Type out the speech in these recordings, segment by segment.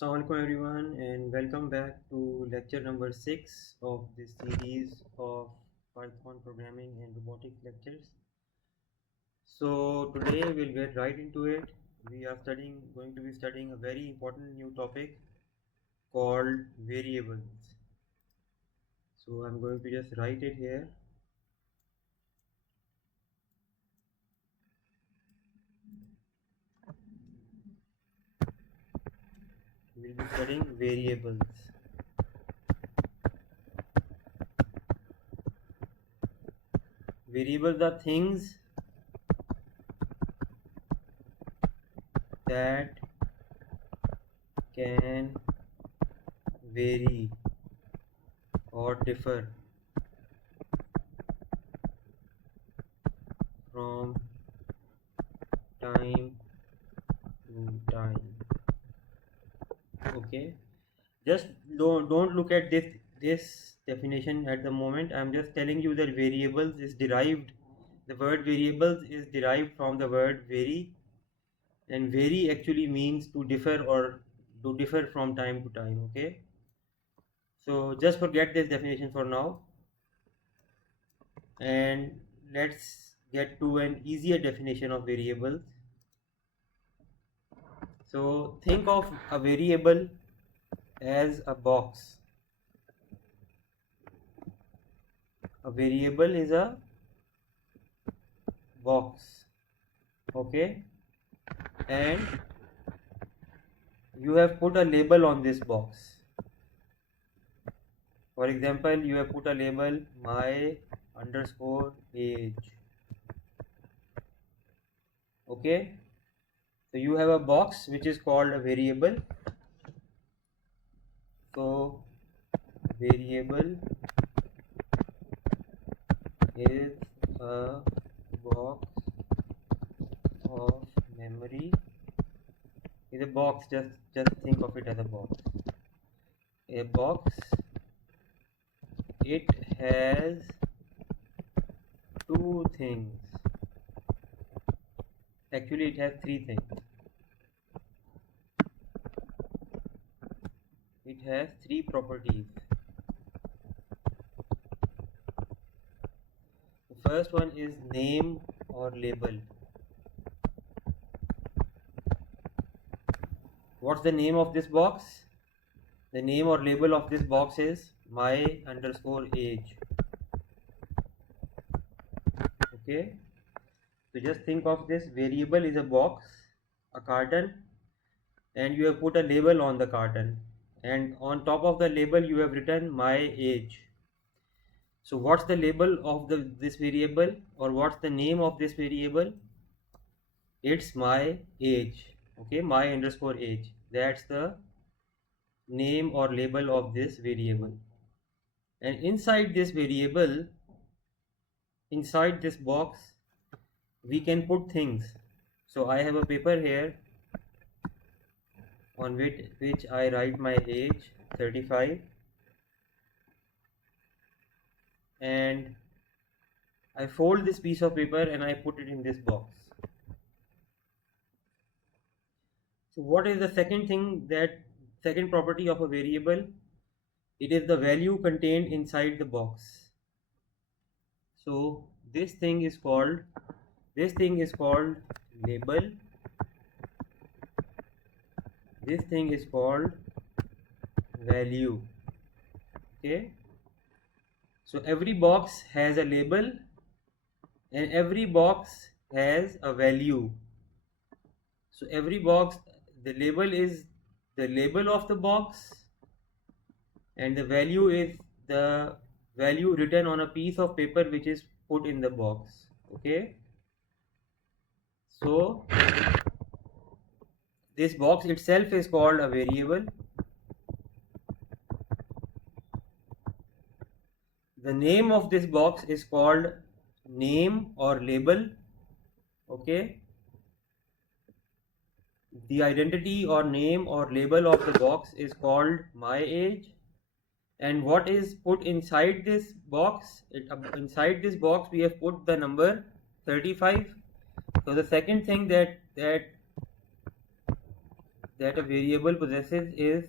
Assalamualaikum everyone, and welcome back to lecture number 6 of this series of Python programming and robotics lectures. So today we'll get right into it. We are going to be studying a very important new topic called variables. So I'm going to just write it here. We'll be studying variables. Variables are things that can vary or differ from time to time. Okay, just don't look at this definition at the moment. I'm just telling you that variables is derived, the word variables is derived from the word vary, and vary actually means to differ or to differ from time to time. Okay, so just forget this definition for now and let's get to an easier definition of variables. So think of a variable as a box. A variable is a box, okay, and you have put a label on this box. For example, you have put a label my underscore age. Okay, so you have a box which is called a variable. So variable is a box of memory. Is a box, just think of it as a box. A box, it has two things. Actually it has three things. It has three properties. The first one is name or label. What's the name of this box? The name or label of this box is my underscore age. Okay, so just think of this variable is a box, a carton, and you have put a label on the carton, and on top of the label you have written my age. So what's the label of this variable, or what's the name of this variable? It's my age. Okay, my underscore age, that's the name or label of this variable. And inside this variable, inside this box, we can put things. So I have a paper here on which I write my age 35, and I fold this piece of paper and I put it in this box. So what is the second property of a variable? It is the value contained inside the box. So this thing is called label. This thing is called value. Okay, so every box has a label and every box has a value. So every box, the label is the label of the box, and the value is the value written on a piece of paper which is put in the box. Okay, so this box itself is called a variable. The name of this box is called name or label. Okay, the identity or name or label of the box is called my age. And what is put inside this box? Inside this box we have put the number 35. So the second thing that that a variable possesses is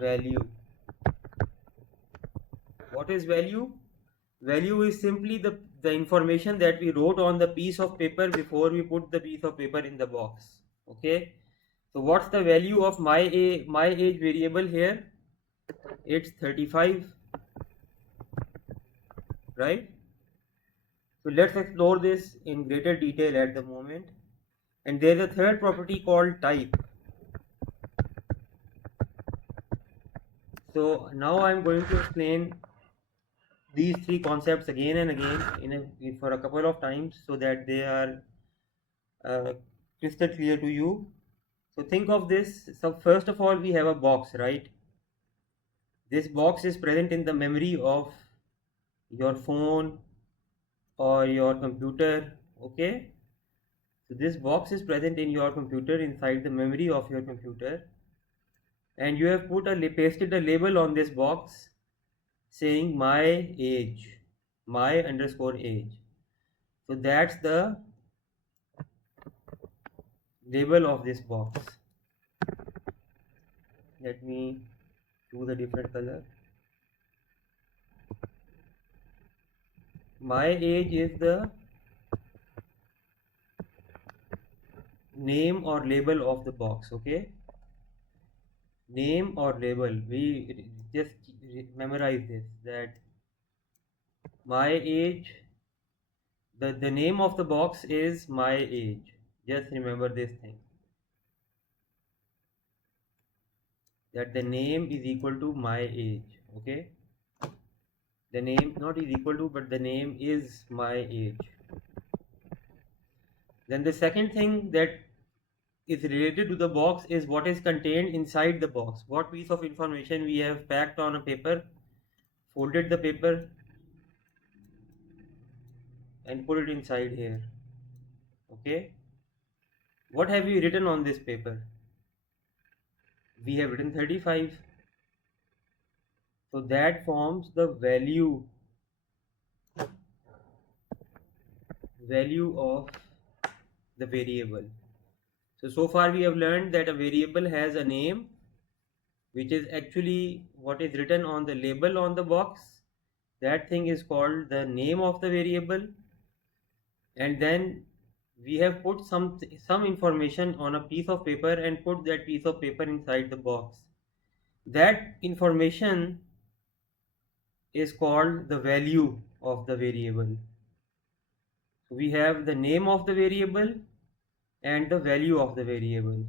value. What is value? Value is simply the information that we wrote on the piece of paper before we put the piece of paper in the box. Okay, so what's the value of my age variable here? It's 35, right? So let's explore this in greater detail at the moment. And there's a third property called type. So now I'm going to explain these three concepts again and again for a couple of times so that they are crystal clear to you. So think of this. So first of all, we have a box, right? This box is present in the memory of your phone or your computer. Okay, so this box is present in your computer, inside the memory of your computer, and you have pasted a label on this box saying my age, my underscore age. So that's the label of this box. Let me choose a different color. My age is the name or label of the box. Okay, name or label, we just memorize this, that my age, the name of the box is my age. Just remember this thing, that the name is equal to my age. Okay, the name not is equal to, but the name is my age. Then the second thing that is related to the box is what is contained inside the box. What piece of information we have packed on a paper, folded the paper and put it inside here. Okay, what have we written on this paper? We have written 35. So that forms the value of the variable. So far we have learned that a variable has a name, which is actually what is written on the label on the box. That thing is called the name of the variable. And then we have put some information on a piece of paper and put that piece of paper inside the box. That information is called the value of the variable. So we have the name of the variable and the value of the variable.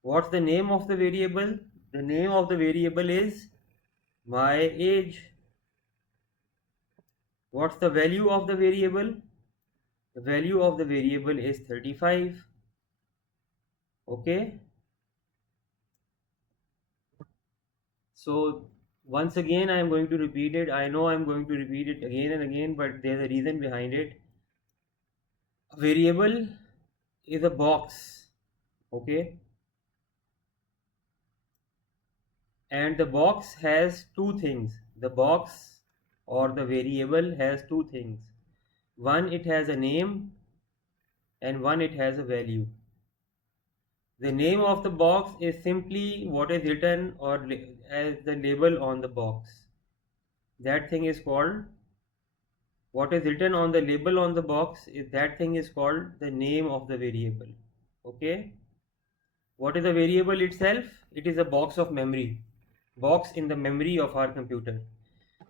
What's the name of the variable? The name of the variable is my age. What's the value of the variable? The value of the variable is 35. Okay. So once again I am going to repeat it. I know I am going to repeat it again and again, but there's a reason behind it. A variable is a box. Okay. And the box has two things. The box or the variable has two things. One, it has a name, and one, it has a value. The name of the box is simply what is written or as the label on the box. That thing is called, what is written on the label on the box is, that thing is called the name of the variable. Okay. What is a variable itself? It is a box of memory, box in the memory of our computer.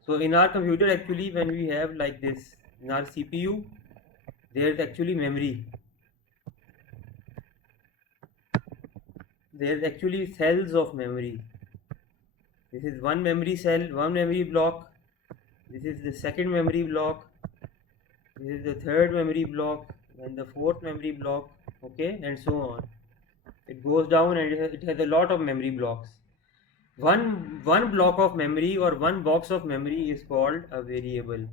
So in our computer, actually, when we have like this, in our CPU, there is actually memory. There is actually cells of memory. This is one memory cell, one memory block. This is the second memory block. This is the third memory block, and the fourth memory block. Okay, and so on. It goes down, and it has a lot of memory blocks. One block of memory or one box of memory is called a variable.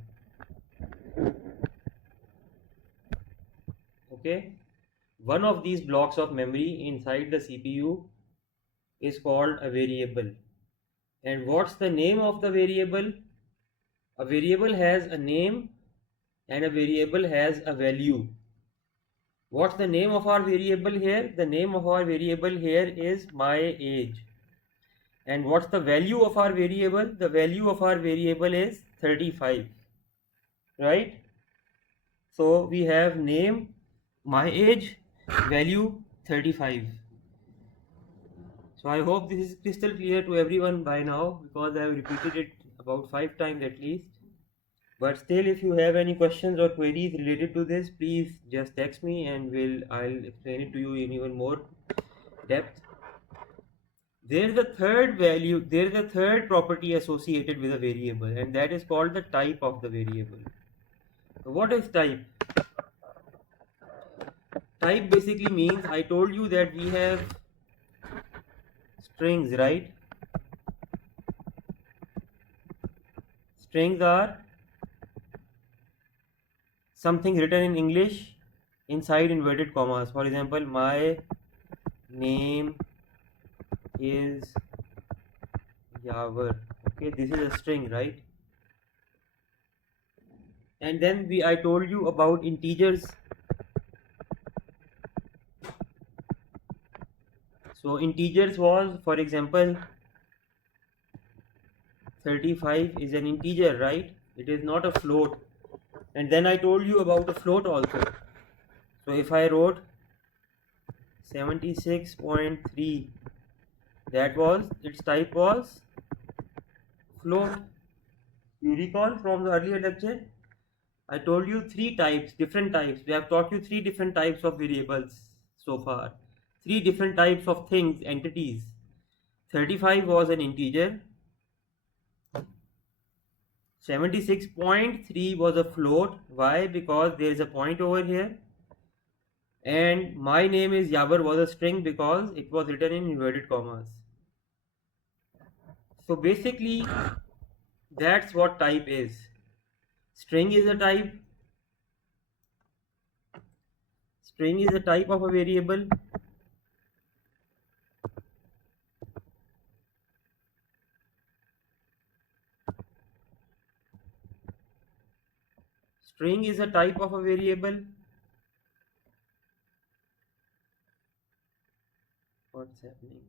Okay, one of these blocks of memory inside the CPU is called a variable. And what's the name of the variable? A variable has a name and a variable has a value. What's the name of our variable here? The name of our variable here is my age. And what's the value of our variable? The value of our variable is 35, right? So we have name, my age, value 35. So I hope this is crystal clear to everyone by now, because I have repeated it about 5 times at least. But still, if you have any questions or queries related to this, please just text me and I'll explain it to you in even more depth. There is a third property associated with a variable, and that is called the type of the variable. So what is type? Type basically means, I told you that we have strings, right? Strings are something written in English inside inverted commas. For example, my name is Yavar. Okay, this is a string, right? And then I told you about integers. So integers was, for example, 35 is an integer, right? It is not a float. And then I told you about a float also. So if I wrote 76.3, that was, its type was float. You recall from the earlier lecture? I told you different types. We have taught you 3 different types of variables so far. 3 different types of things, entities. 35 was an integer. 76.3 was a float. Why? Because there is a point over here. And my name is Yavar was a string because it was written in inverted commas. So basically, that's what type is. String is a type. String is a type of a variable. String is a type of a variable. What's happening?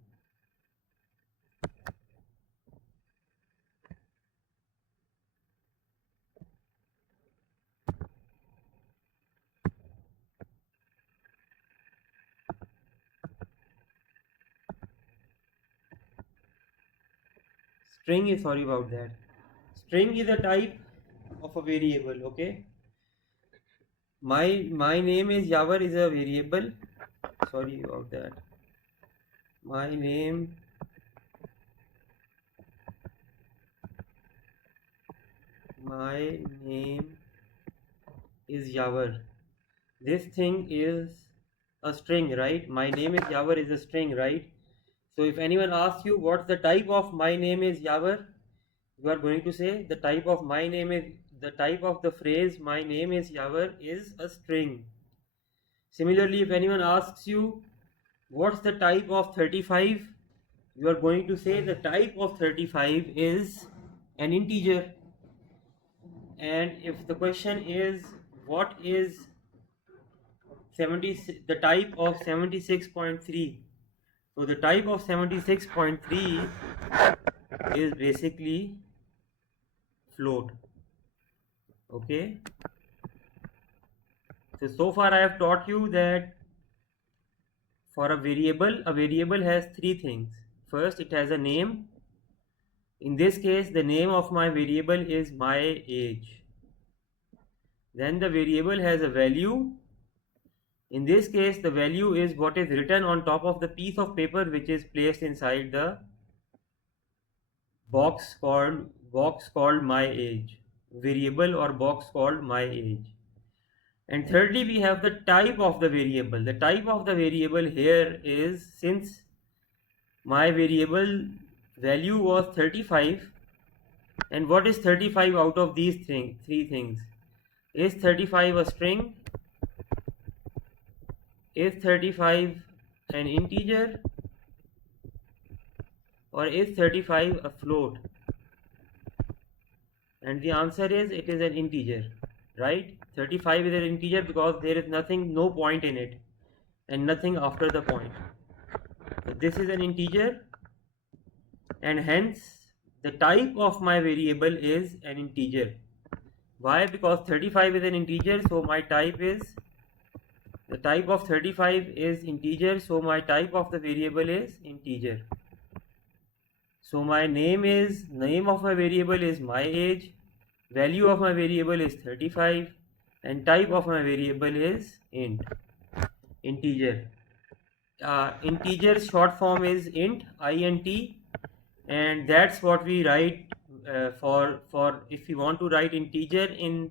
String is, sorry about that. String is a type of a variable, okay? My name is Yavar is a variable. Sorry about that. My name is Yavar. This thing is a string, right? My name is Yavar is a string, right? So if anyone asks you what's the type of my name is Yavar, you are going to say the type of the phrase my name is Yavar is a string. Similarly, if anyone asks you what's the type of 35, you are going to say the type of 35 is an integer. And if the question is what is the type of 76.3, so the type of 76.3 is basically float. Okay, so far I have taught you that for a variable has 3 things. First, it has a name. In this case, the name of my variable is my age. Then the variable has a value. In this case, the value is what is written on top of the piece of paper which is placed inside the box called my age, variable or box called my age. And thirdly, we have the type of the variable. The type of the variable here is, since my variable value was 35, and what is 35 out of these 3 things? Is 35 a string? Is 35 an integer? Or is 35 a float? And the answer is, it is an integer, right? 35 is an integer because there is nothing, no point in it and nothing after the point. So this is an integer, and hence the type of my variable is an integer. Why? Because 35 is an integer, so my type is, the type of 35 is integer, so my type of the variable is integer. So my name of my variable is my age, value of my variable is 35, and type of my variable is integer. Integer short form is int, and that's what we write for if you want to write integer in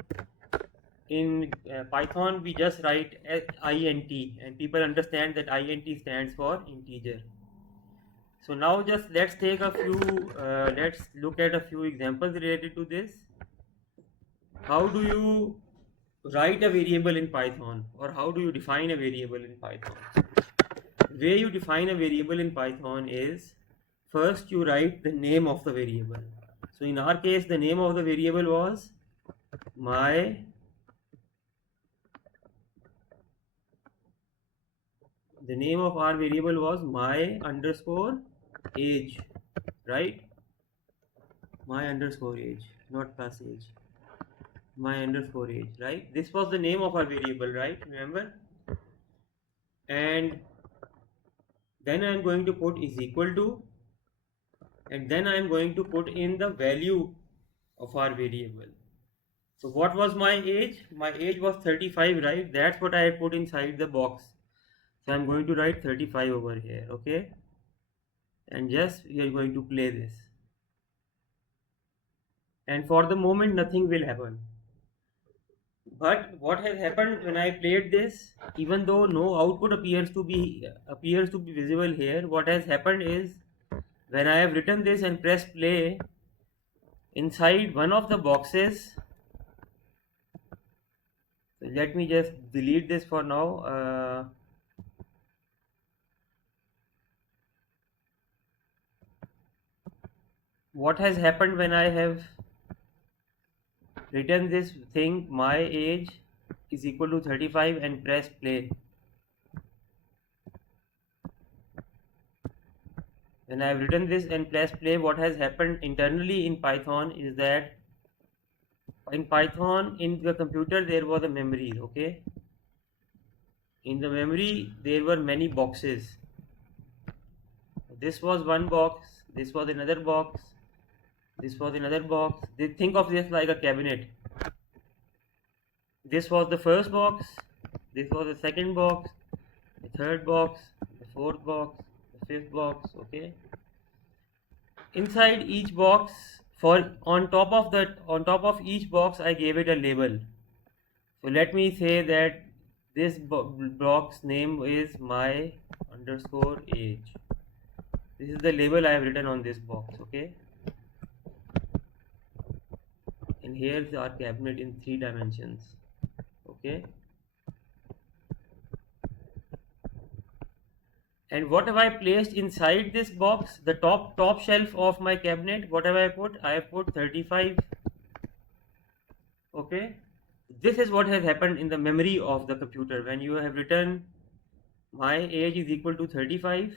Python, we just write int, and people understand that int stands for integer. So now just let's take a few let's look at a few examples related to this. How do you write a variable in Python, or how do you define a variable in Python? The way you define a variable in Python is, first you write the name of the variable. So in our case, the name of the variable was the name of our variable was my underscore age, right? My underscore age, not plus age. My underscore age, right? This was the name of our variable, right? Remember? And then I am going to put is equal to, and then I am going to put in the value of our variable. So what was my age? My age was 35, right? That's what I put inside the box. So I'm going to write 35 over here, okay? And just we are going to play this. And for the moment, nothing will happen. But what has happened when I played this, even though no output appears to be visible here, what has happened is, when I have written this and press play, inside one of the boxes, let me just delete this for now. What has happened when I have written this thing, my age is equal to 35, and press play? When I have written this and press play, what has happened internally in Python is that in Python, in the computer, there was a memory, okay? In the memory, there were many boxes. This was one box, this was another box, this was another box. Think of this like a cabinet. This was the first box, this was the second box, the third box, the fourth box, the fifth box, okay? Inside each box, on top of each box, I gave it a label. So let me say that this box name is my underscore age. This is the label I have written on this box, okay? And here's our cabinet in 3 dimensions, okay? And what have I placed inside this box? The top shelf of my cabinet, what have I put? I have put 35, okay? This is what has happened in the memory of the computer. When you have written my age is equal to 35,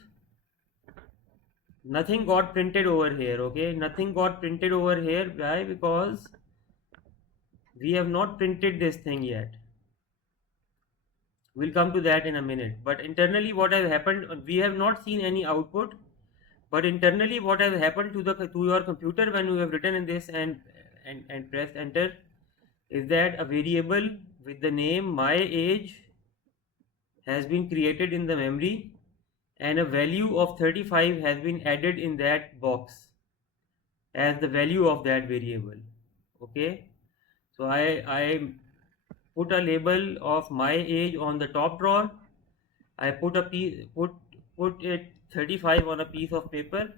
nothing got printed over here, okay? Nothing got printed over here. Why? Because we have not printed this thing yet. We'll come to that in a minute. But internally what has happened, we have not seen any output, but internally what has happened to your computer when you have written in this and pressed enter is that a variable with the name my age has been created in the memory, and a value of 35 has been added in that box as the value of that variable, okay? So I put a label of my age on the top drawer. I put it 35 on a piece of paper,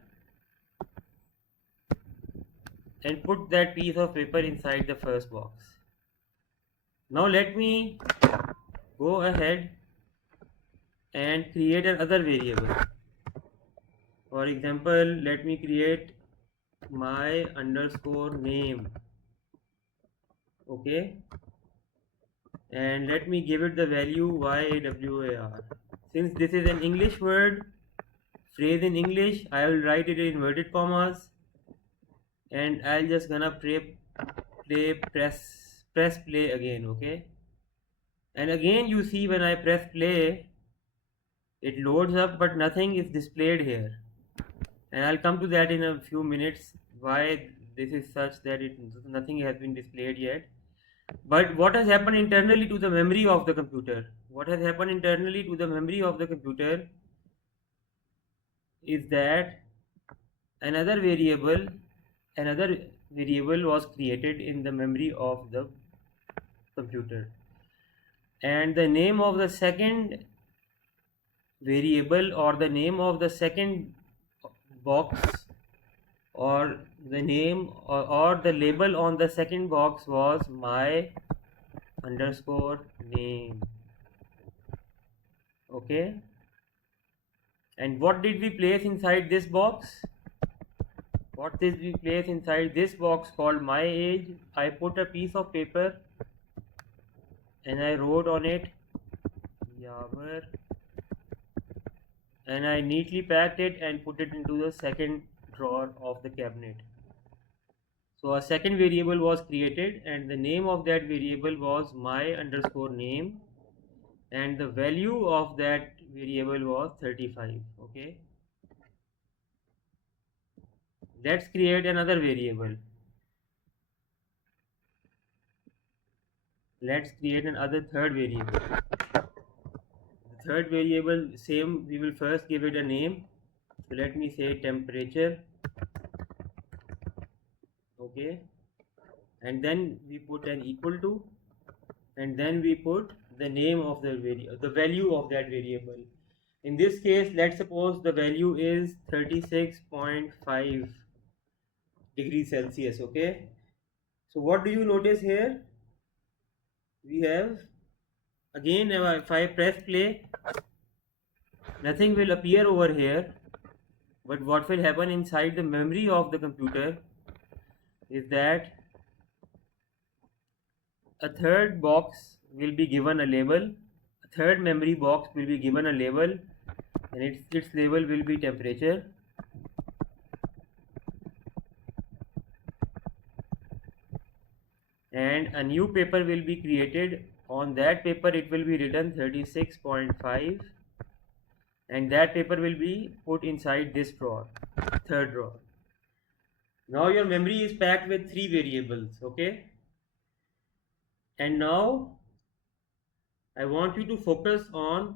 and put that piece of paper inside the first box. Now let me go ahead and create another variable. For example, let me create my underscore name, okay? and let me give it the value YAWAR. Since this is an English word, phrase in English, I will write it in inverted commas, and I'll just gonna press play again, okay? And again you see when I press play, it loads up, but nothing is displayed here. And I'll come to that in a few minutes, why this is such that nothing has been displayed yet. But what has happened internally to the memory of the computer? What has happened internally to the memory of the computer is that another variable was created in the memory of the computer, and the name of the second variable, or the name of the second box, or the name or the label on the second box was my underscore name. Okay, and what did we place inside this box? What did we place inside this box called my age? I put a piece of paper and I wrote on it Yavar, and I neatly packed it and put it into the second drawer of the cabinet. So a second variable was created, and the name of that variable was my underscore name, and the value of that variable was 35. Okay, let's create another variable. Let's create another third variable. The third variable, same, we will first give it a name. So let me say temperature. Okay, and then we put an equal to, and then we put the name of the variable, the value of that variable. In this case, let's suppose the value is 36.5 degrees Celsius. Okay, so what do you notice here? We have, again, if I press play, nothing will appear over here, but what will happen inside the memory of the computer is that a third box will be given a label, a third memory box will be given a label, and its label will be temperature. And a new paper will be created. On that paper it will be written 36.5, and that paper will be put inside this drawer, third drawer. Now your memory is packed with three variables. Okay, and now I want you to focus on,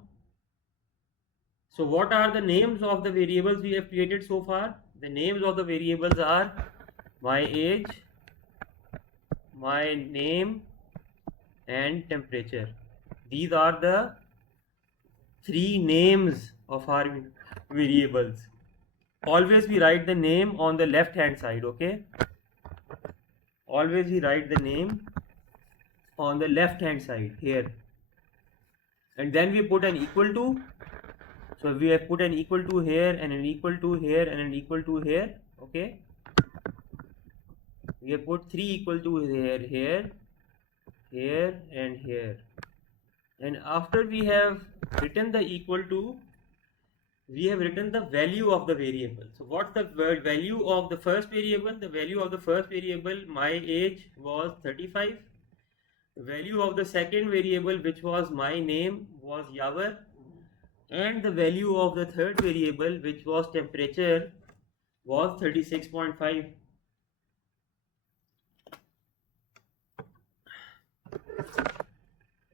so what are the names of the variables we have created so far? The names of the variables are my age, my name, and temperature. These are the three names of our variables. Always we write the name on the left hand side. Okay, always we write the name on the left hand side here, and then we put an equal to. So we have put an equal to here, and an equal to here, and an equal to here. Okay, we have put three equal to here, here, and here. And after we have written the equal to, we have written the value of the variable. So what's the value of the first variable? The value of the first variable, my age, was 35. The value of the second variable, which was my name, was Yavar. And the value of the third variable, which was temperature, was 36.5.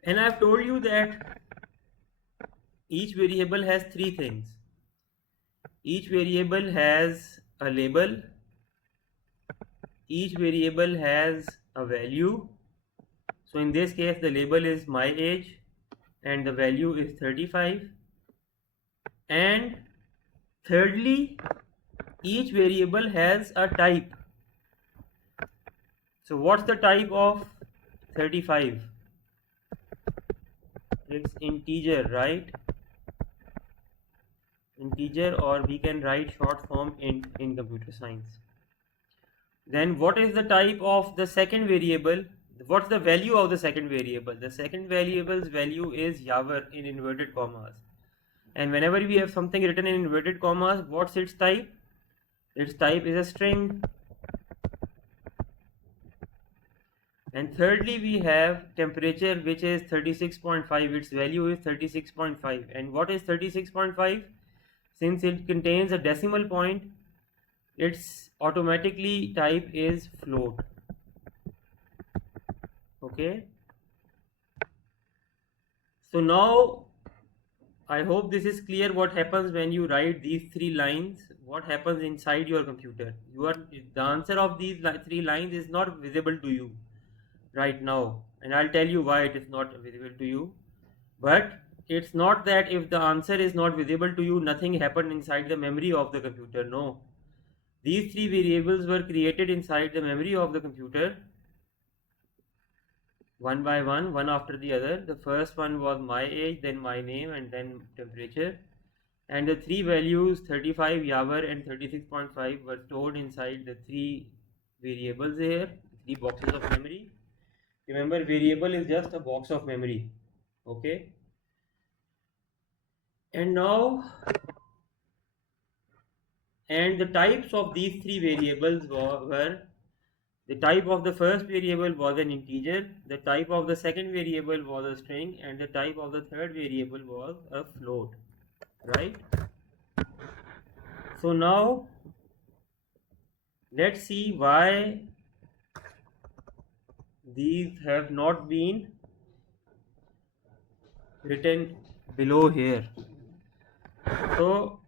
And I've told you that each variable has three things. Each variable has a label, each variable has a value. So in this case the label is my age and the value is 35. And thirdly, each variable has a type. So what's the type of 35? It's integer, right? Integer, or we can write short form int in computer science. Then what is the type of the second variable? What's the value of the second variable? The second variable's value is Yavr in inverted commas. And whenever we have something written in inverted commas, what's its type? Its type is a string. And thirdly, we have temperature, which is 36.5. Its value is 36.5. And what is 36.5? Since it contains a decimal point, its automatically type is float. Okay. So now I hope this is clear what happens when you write these three lines. What happens inside your computer? The answer of these three lines is not visible to you right now, and I'll tell you why it is not visible to you. But it's not that if the answer is not visible to you, nothing happened inside the memory of the computer. No, these three variables were created inside the memory of the computer one by one after the other. The first one was my age, then my name, and then temperature. And the three values 35, Yavr, and 36.5 were stored inside the three variables here, three boxes of memory. Remember, variable is just a box of memory. Okay. And now, and the types of these three variables were, the type of the first variable was an integer, the type of the second variable was a string, and the type of the third variable was a float, right? So now let's see why these have not been written below here. So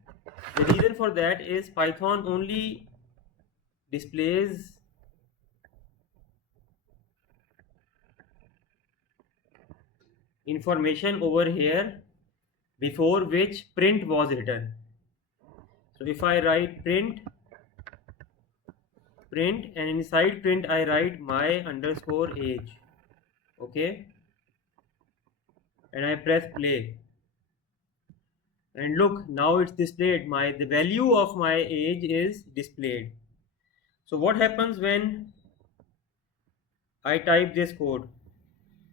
the reason for that is Python only displays information over here before which print was written. So if I write print, and inside print I write my underscore age, okay, and I press play, and look, now it's displayed. The value of my age is displayed. So what happens when I type this code?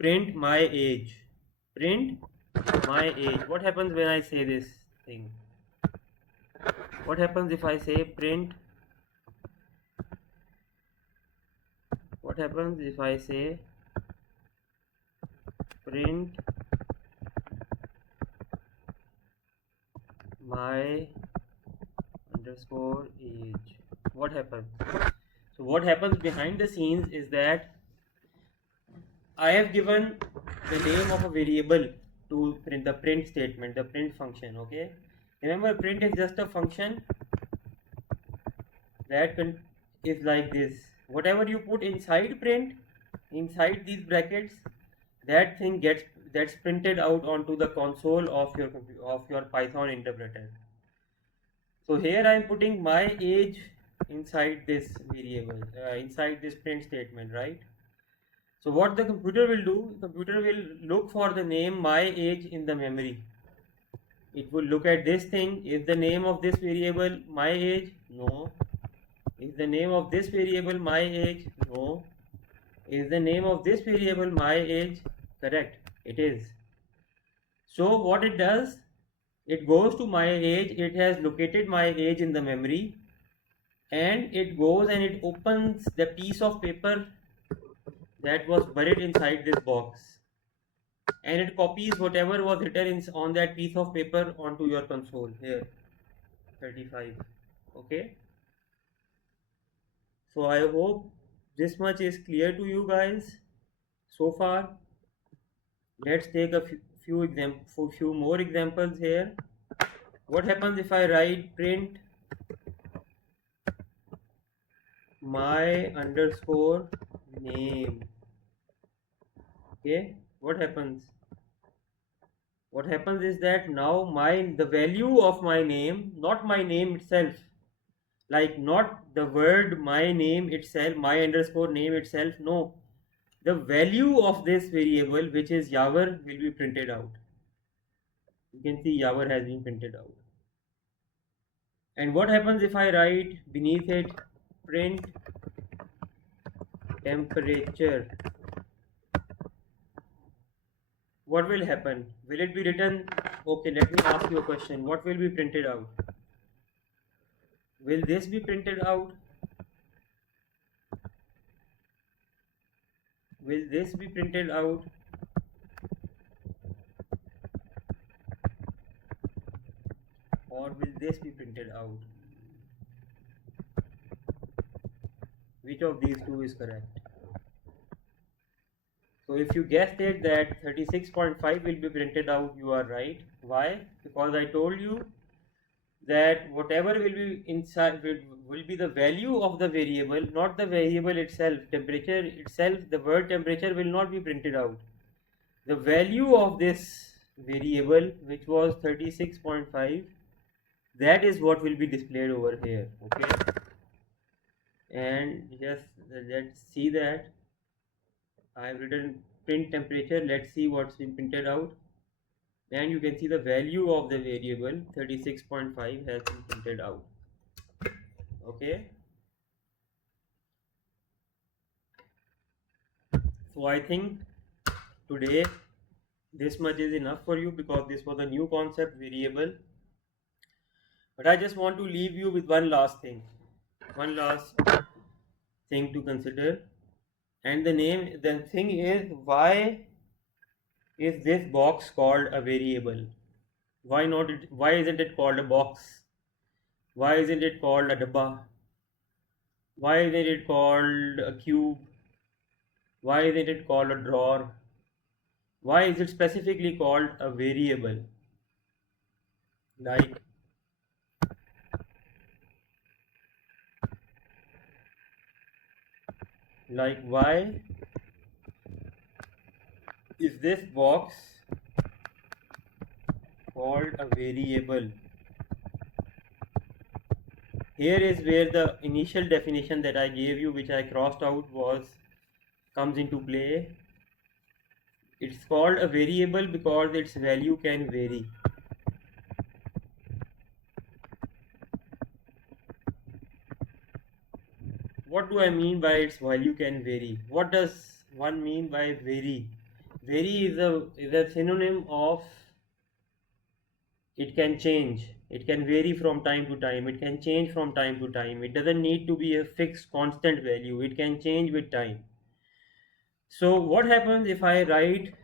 Print my age. Print my age. What happens when I say this thing? What happens if I say print? What happens if I say print my underscore age? What happens? So what happens behind the scenes is that I have given the name of a variable to print the print statement, the print function. Okay, remember, print is just a function that is like this. Whatever you put inside print, inside these brackets, that thing that's printed out onto the console of your Python interpreter. So here I am putting my age inside this variable, inside this print statement, right? So what the computer will do, the computer will look for the name my age in the memory. It will look at this thing. Is the name of this variable my age? No. Is the name of this variable my age? No. Is the name of this variable my age? Correct, it is. So what it does, it goes to my age. It has located my age in the memory, and it goes and it opens the piece of paper that was buried inside this box, and it copies whatever was written on that piece of paper onto your console here, 35. Okay, so I hope this much is clear to you guys so far. Let's take a few more examples here. What happens if I write print my underscore name? Okay, what happens? What happens is that now the value of my name, not my name itself, like not the word my name itself, my underscore name itself, no, the value of this variable, which is Yavr, will be printed out. You can see Yavr has been printed out. And what happens if I write beneath it print temperature? what will happen? Will it be written? Okay, let me ask you a question. What will be printed out? Will this be printed out? Will this be printed out? Or will this be printed out? Which of these two is correct? So if you guessed it that 36.5 will be printed out, you are right. Why? Because I told you that whatever will be inside will be the value of the variable, not the variable itself. Temperature itself, the word temperature will not be printed out. The value of this variable, which was 36.5, that is what will be displayed over here. Okay, and just let's see that I have written print temperature. Let's see what's been printed out. And you can see the value of the variable 36.5 has been printed out. Okay, so I think today this much is enough for you, because this was a new concept, variable. But I just want to leave you with one last thing to consider. And the thing is, why is this box called a variable? Why isn't it called a box? Why isn't it called a dabba? Why isn't it called a cube? Why isn't it called a drawer? Why is it specifically called a variable? Like why is this box called a variable? Here is where the initial definition that I gave you, which I crossed out, comes into play. It's called a variable because its value can vary. What do I mean by its value can vary? What does one mean by vary? Vary is a synonym of it can change. It can vary from time to time. It can change from time to time. It doesn't need to be a fixed constant value. It can change with time. So what happens if I write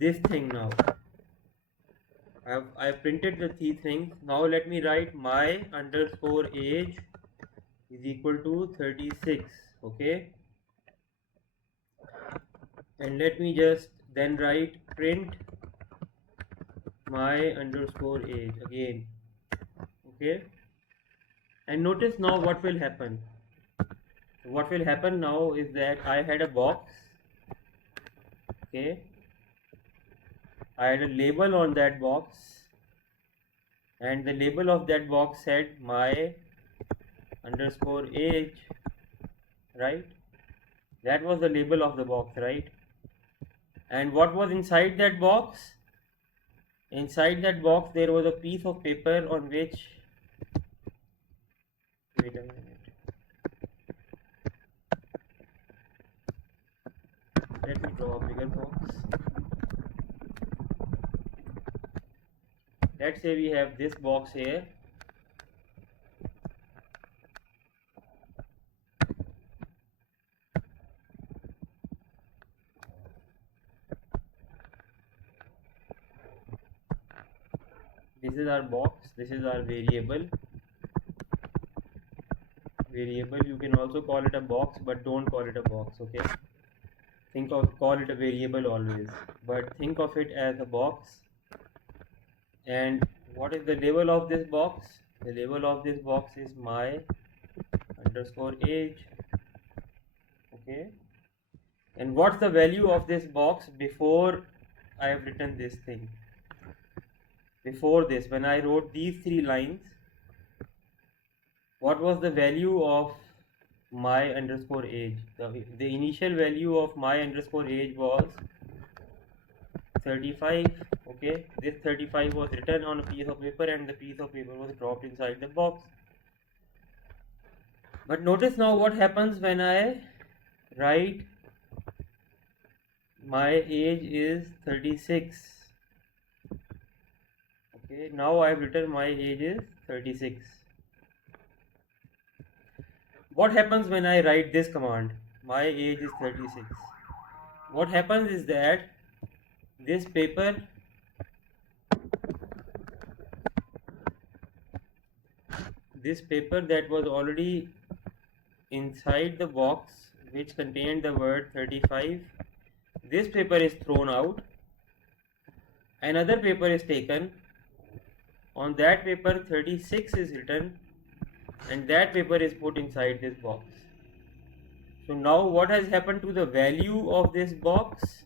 this thing now? I've printed the three things. Now let me write my underscore age is equal to 36. Okay, and let me just then write print my underscore age again. Okay, and notice now what will happen. What will happen now is that I had a box. Okay, I had a label on that box, and the label of that box said my underscore age, right? That was the label of the box, right? And what was inside that box? Inside that box there was a piece of paper on which, wait a minute, let me draw a bigger box. Let's say we have this box here. This is our box, this is our variable. You can also call it a box, but don't call it a box. Okay, call it a variable always, but think of it as a box. And what is the label of this box? The label of this box is my underscore age. Okay, and what's the value of this box before I have written this thing? Before this, when I wrote these three lines, what was the value of my underscore age? The initial value of my underscore age was 35. Okay, this 35 was written on a piece of paper, and the piece of paper was dropped inside the box. But notice now what happens when I write my age is 36. Okay, now I've written my age is 36. What happens when I write this command? My age is 36. What happens is that this paper that was already inside the box which contained the word 35, this paper is thrown out, another paper is taken, on that paper 36 is written, and that paper is put inside this box. So now what has happened to the value of this box?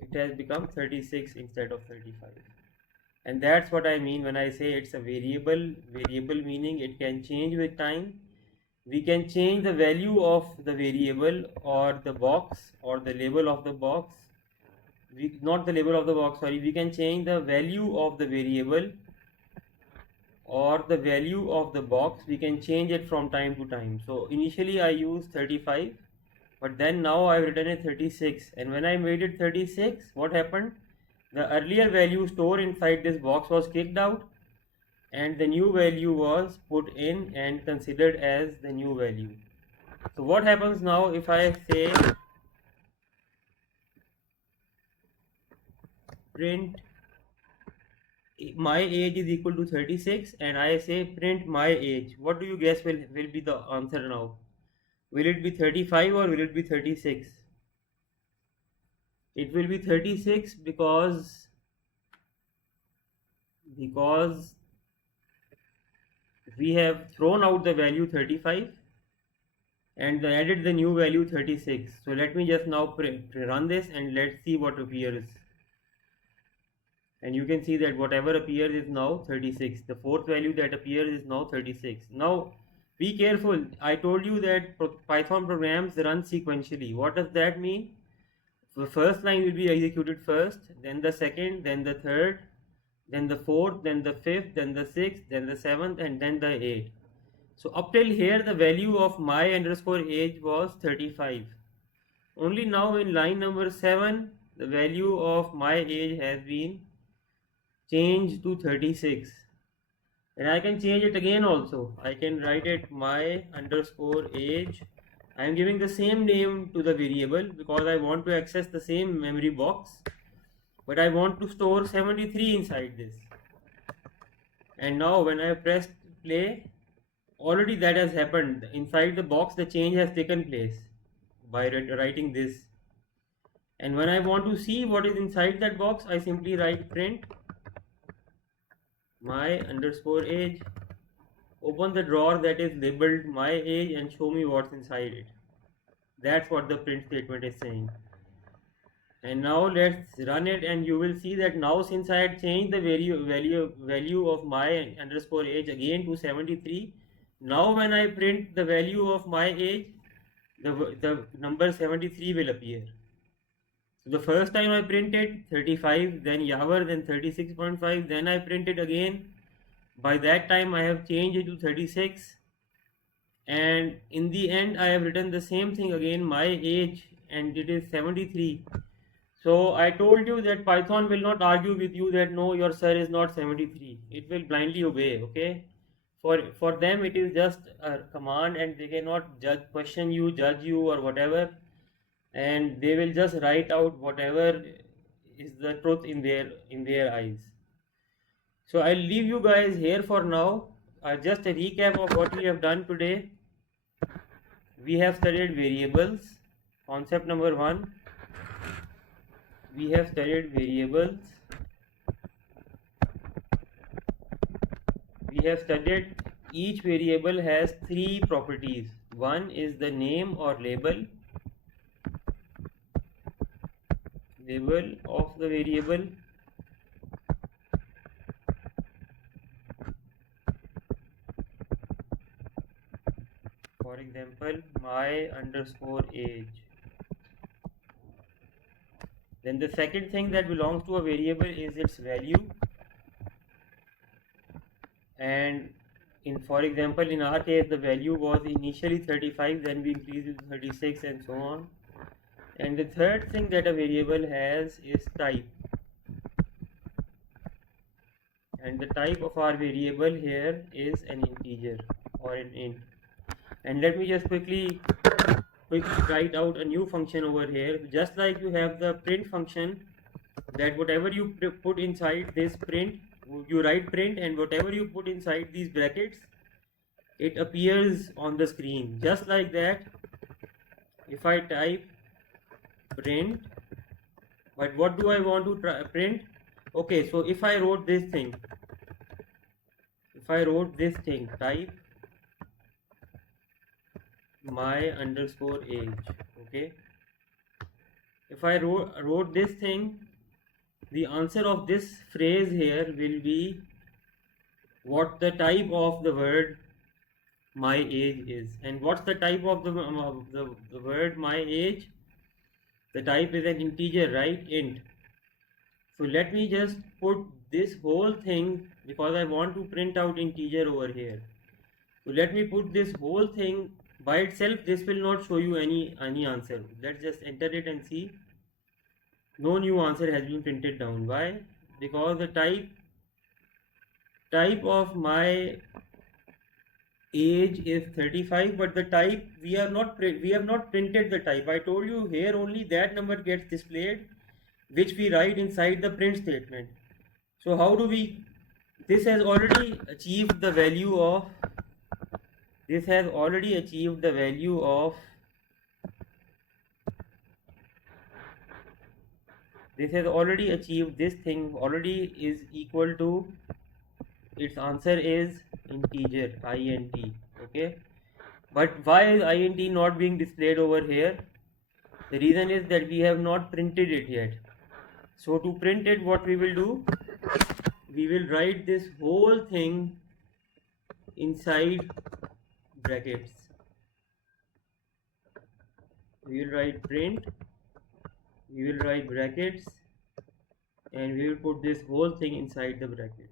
It has become 36 instead of 35. And that's what I mean when I say it's a variable. Variable meaning it can change with time. We can change the value of the variable or the box or the label of the box. Not the label of the box, sorry. We can change the value of the variable or the value of the box. We can change it from time to time. So initially I used 35, but then now I've written it 36. And when I made it 36, what happened? The earlier value stored inside this box was kicked out, and the new value was put in and considered as the new value. So what happens now if I say print my age is equal to 36 and I say print my age? What do you guess will be the answer now? Will it be 35 or will it be 36? It will be 36 because we have thrown out the value 35 and added the new value 36. So let me just now run this and let's see what appears. And you can see that whatever appears is now 36. The fourth value that appears is now 36. Now be careful. I told you that Python programs run sequentially. What does that mean? The first line will be executed first, then the second, then the third, then the fourth, then the fifth, then the sixth, then the seventh, and then the eighth. So up till here the value of my underscore age was 35. Only now in line number 7 the value of my age has been changed to 36. And I can change it again also. I can write it my underscore age. I am giving the same name to the variable because I want to access the same memory box, but I want to store 73 inside this. And now when I press play, already that has happened. Inside the box the change has taken place by writing this. And when I want to see what is inside that box, I simply write print my underscore age, open the drawer that is labeled my age and show me what's inside it. That's what the print statement is saying. And now let's run it and you will see that now since I had changed the value of my underscore age again to 73, now when I print the value of my age, the number 73 will appear. So the first time I printed 35, then Yawar, then 36.5, then I printed again. By that time I have changed it to 36, and in the end I have written the same thing again, my age, and it is 73. So I told you that Python will not argue with you that no, your sir is not 73. It will blindly obey, okay? For them it is just a command and they cannot question you, judge you or whatever, and they will just write out whatever is the truth in their eyes. So I'll leave you guys here for now. Just a recap of what we have done today. We have studied variables. Concept number 1. We have studied variables. We have studied each variable has 3 properties. One is the name or label of the variable. For example, my underscore age. Then the second thing that belongs to a variable is its value. And for example, in our case, the value was initially 35, then we increased it to 36 and so on. And the third thing that a variable has is type. And the type of our variable here is an integer or an int. And let me just quickly write out a new function over here. Just like you have the print function, that whatever you put inside this print, you write print, and whatever you put inside these brackets, it appears on the screen. Just like that, if I type print, but what do I want to print? Okay, so if I wrote this thing, type my underscore age, okay, if I wrote this thing, the answer of this phrase here will be what the type of the word my age is. And what's the type of the word my age? The type is an integer, right? Int. So let me just put this whole thing, because I want to print out integer over here. So let me put this whole thing. By itself this will not show you any answer. Let's just enter it and see. No new answer has been printed down. Why? Because the type of my age is 35, but the type we have not printed the type. I told you here only that number gets displayed which we write inside the print statement. So how do we, this has already achieved the value of this thing already is equal to, its answer is integer, int, okay. But why is int not being displayed over here? The reason is that we have not printed it yet. So to print it, what we will do, we will write this whole thing inside brackets. We will write print, we will write brackets, and we will put this whole thing inside the bracket.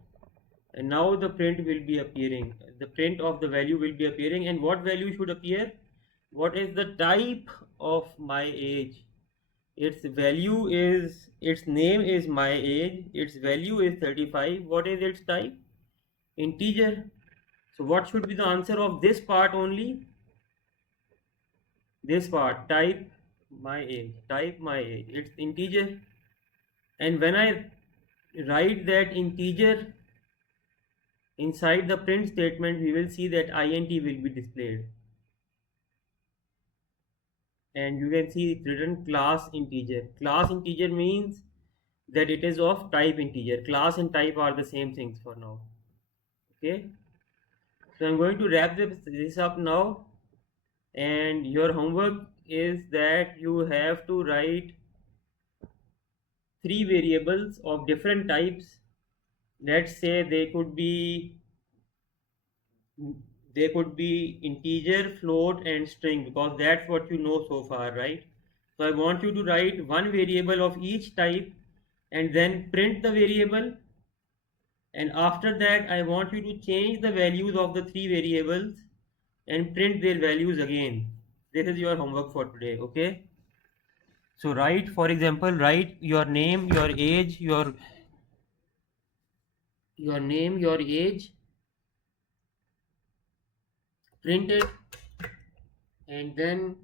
And now the print will be appearing, the print of the value will be appearing. And what value should appear? What is the type of my age? Its value is, its name is my age, its value is 35. What is its type? Integer. So what should be the answer of this part only? This part, type my age, it's integer. And when I write that integer inside the print statement, we will see that int will be displayed. And you can see it written class integer. Class integer means that it is of type integer. Class and type are the same things for now. Okay. So I'm going to wrap this up now. And your homework is that you have to write 3 variables of different types. Let's say they could be integer, float, and string, because that's what you know so far, right? So I want you to write one variable of each type and then print the variable, and after that I want you to change the values of the 3 variables and print their values again. This is your homework for today, okay? So write, for example, write your name, your age, your name, your age, print it, and then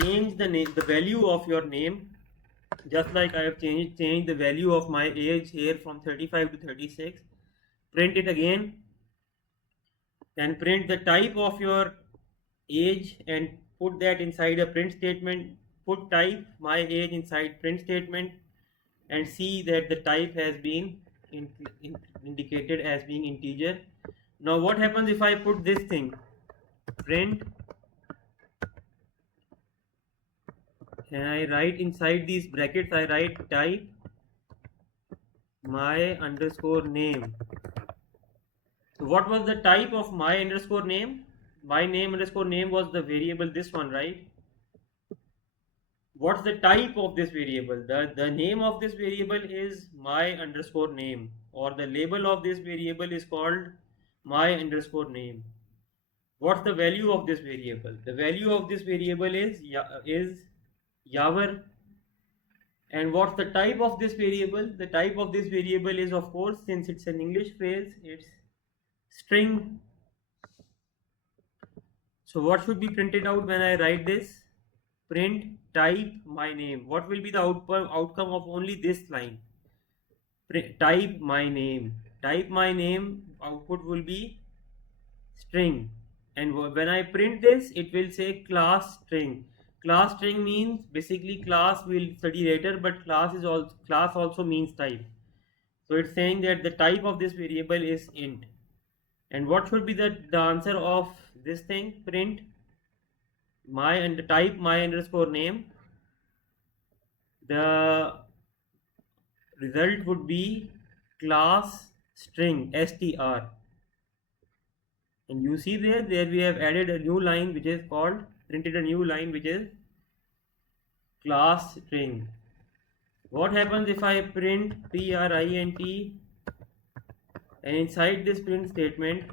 change the value of your name, just like I have changed the value of my age here from 35 to 36. Print it again, then print the type of your age and put that inside a print statement. Put type my age inside print statement and see that the type has been indicated as being integer. Now what happens if I put this thing, print, and I write inside these brackets, I write type my underscore name. So what was the type of my underscore name? My name underscore name was the variable, this one, right? What's the type of this variable? The name of this variable is my underscore name, or the label of this variable is called my underscore name. What's the value of this variable? The value of this variable is yavar. And what's the type of this variable? The type of this variable is, of course, since it's an English phrase, it's string. So what should be printed out when I write this? Print type my name. What will be the outcome of only this line? Type my name. Type my name, output will be string. And when I print this, it will say class string. Class string means basically class we'll study later, but class also means type. So it's saying that the type of this variable is int. And what should be the answer of this thing? Print my and type my underscore name. The result would be class string str. And you see there we have added a new line which is called, printed a new line which is class string. What happens if I print print and inside this print statement,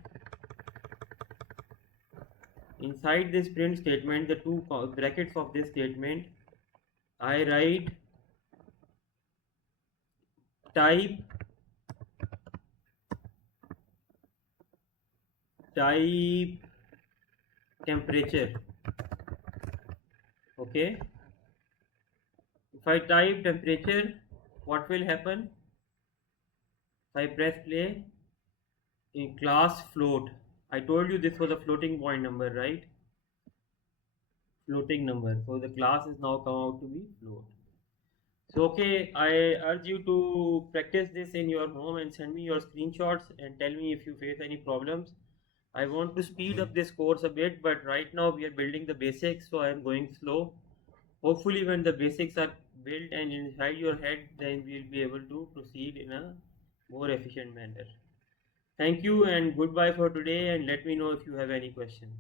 the two brackets of this statement, I write type temperature. Okay, if I type temperature, what will happen? If I press play, in class float, I told you this was a floating point number, right? Floating number. So the class is now come out to be float. So okay, I urge you to practice this in your home and send me your screenshots and tell me if you face any problems. I want to speed up this course a bit, but right now we are building the basics, so I am going slow. Hopefully when the basics are built and inside your head, then we will be able to proceed in a more efficient manner. Thank you and goodbye for today, and let me know if you have any questions.